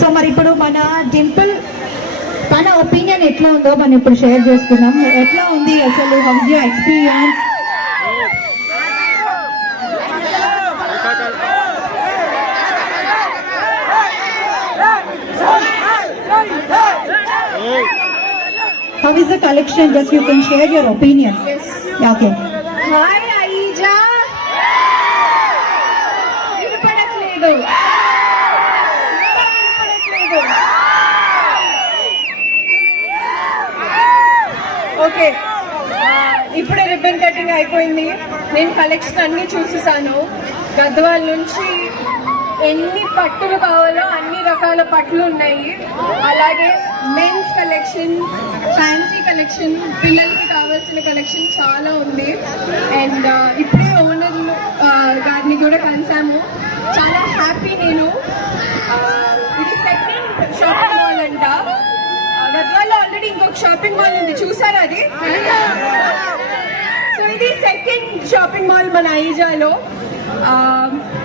So మరి ఇప్పుడు మన డింపుల్ తన ఒపీనియన్ ఎట్లా ఉందో మనం ఇప్పుడు షేర్ చేసుకున్నాం ఎట్లా ఉంది అసలు how's you experience How is the collection? Just you can share your opinion. Yes. Yeah, okay. Hi. Okay. ఇప్పుడే రిబ్బన్ కటింగ్ అయిపోయింది. నేను కలెక్షన్ అన్ని చూసేసాను. గద్వాల నుంచి ఎన్ని పట్టులు కావాలో అన్ని రకాల పట్లు ఉన్నాయి. అలాగే మెన్స్ కలెక్షన్ ఫ్యాన్సీ కలెక్షన్ పిల్లలకి కావాల్సిన కలెక్షన్ చాలా ఉంది. అండ్ ఇప్పుడే ఓనర్ గారిని కూడా కలిసాము. చాలా హ్యాపీ నేను ఆ, ఇది సెకండ్ షాపింగ్ మాల్ అంట గద్వాల్లో ఆల్రెడీ ఇంకొక షాపింగ్ మాల్ ఉంది. చూసారా అది? సో ఇది సెకండ్ షాపింగ్ మాల్ మన ఐజాలో.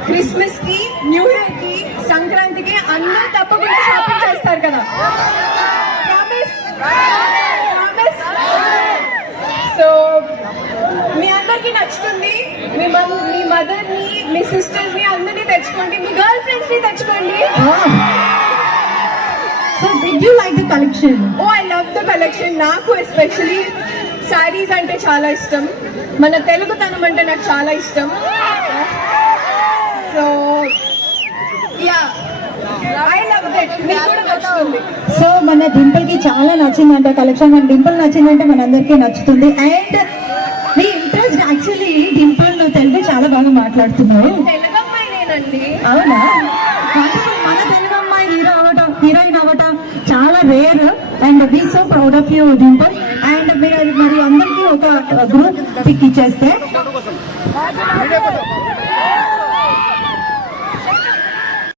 క్రిస్మస్కి న్యూ ఇయర్కి సంక్రాంతికి అందరూ తప్పకుండా షాపింగ్ చేస్తారు కదా. సో మీ అందరికి నచ్చుతుంది. మీ మమ్ మీ మదర్ని మీ సిస్టర్స్ని అందరినీ తెచ్చుకోండి. మీ గర్ల్ ఫ్రెండ్స్ని తెచ్చుకోండి. Oh. So did you like the collection? ఓ కలెక్షన్ నాకు ఎస్పెషలీ శారీస్ అంటే చాలా ఇష్టం. మన తెలుగుతనం అంటే నాకు చాలా ఇష్టం. So yeah I love that మీకు కూడా నచ్చుతుంది. సో మన డింపుల్కి చాలా నచ్చిందంట. కలెక్షన్ మన డింపుల్ నచ్చిందంటే మనందరికీ నచ్చుతుంది. అండ్ మీ ఇంట్రెస్ట్ యాక్చువల్లీ డింపుల్ నువ్వు తెలుగు చాలా బాగా మాట్లాడుతున్నావు తెలుగు అవునా. మన తెలుగు అమ్మాయి హీరో అవటం హీరోయిన్ చాలా rare and we so proud of you Dimple and మీరు మరి అందరికీ ఒక గ్రూప్ పిక్ ఇచ్చేస్తే.